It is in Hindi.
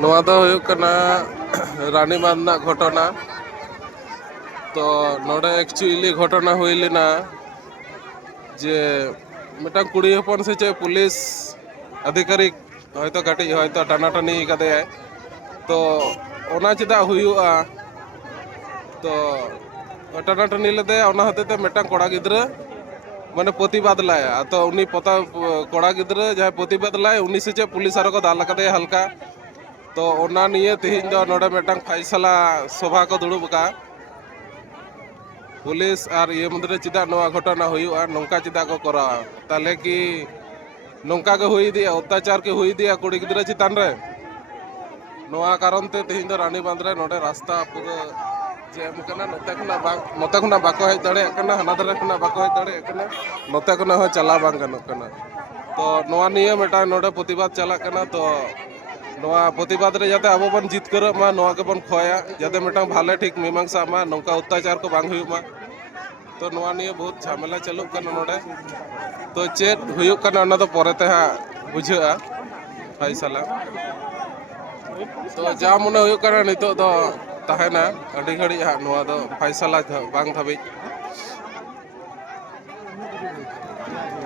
नोआ दो हुयुक कना रानीबांध ना घटना तो नोडे एक्चुअली घटना हुई लेना जे मिटा कुड़ी हपन से चे पुलिस अधिकारी हयतो काटी हयतो टानाटानी कदे तो ओना चिदा हुयुआ तो टानाटानी लेदे ओना हतेते मिटा कोड़ा गिद्रा माने प्रतिबाद लाय तो उनी पता कोड़ा गिद्रा जहां प्रतिबाद लाय उनी से चे पुलिस आरो को दाल कदे हल्का तो ओना निये तिहिन दो नोडे मिटा फैसला सभा को दुड़ुब का पुलिस और ये मुद्रे चिदा नोआ घटना हुयुआ नोंका चिदा को करा ताले कि नोंका के हुई दिया अत्याचार के हुई दिया कुड़ी गिद्रा चितान रे नोआ कारण ते तिहिन दो रानीबांध रे नोडे रास्ता पूरा जेम कना नोते खुना बाको हेज दाड़े कना हना दरे खुना बाको हेज दाड़े कना नोते खुना हो चला बांग गनो कना तो नोआ निये मेटा नोडे प्रतिबाद चला कना तो नोआ प्रतिबाद रे जाते आबो बन जितकर मा नोआ के बन खोया जाते मेटा भाले ठीक मीमांसा मा नोंका अत्याचार को बांग हुयुमा तो नोआ निये बहुत झमेला चलुक कना नोडे तो चेत हुयुक कना ओना तो परेते हा बुझा फैसला तो जा मने हुयुक कना नितो दो ताहेना अडी घड़ी हा नोआ दो फैसला बांग धाबी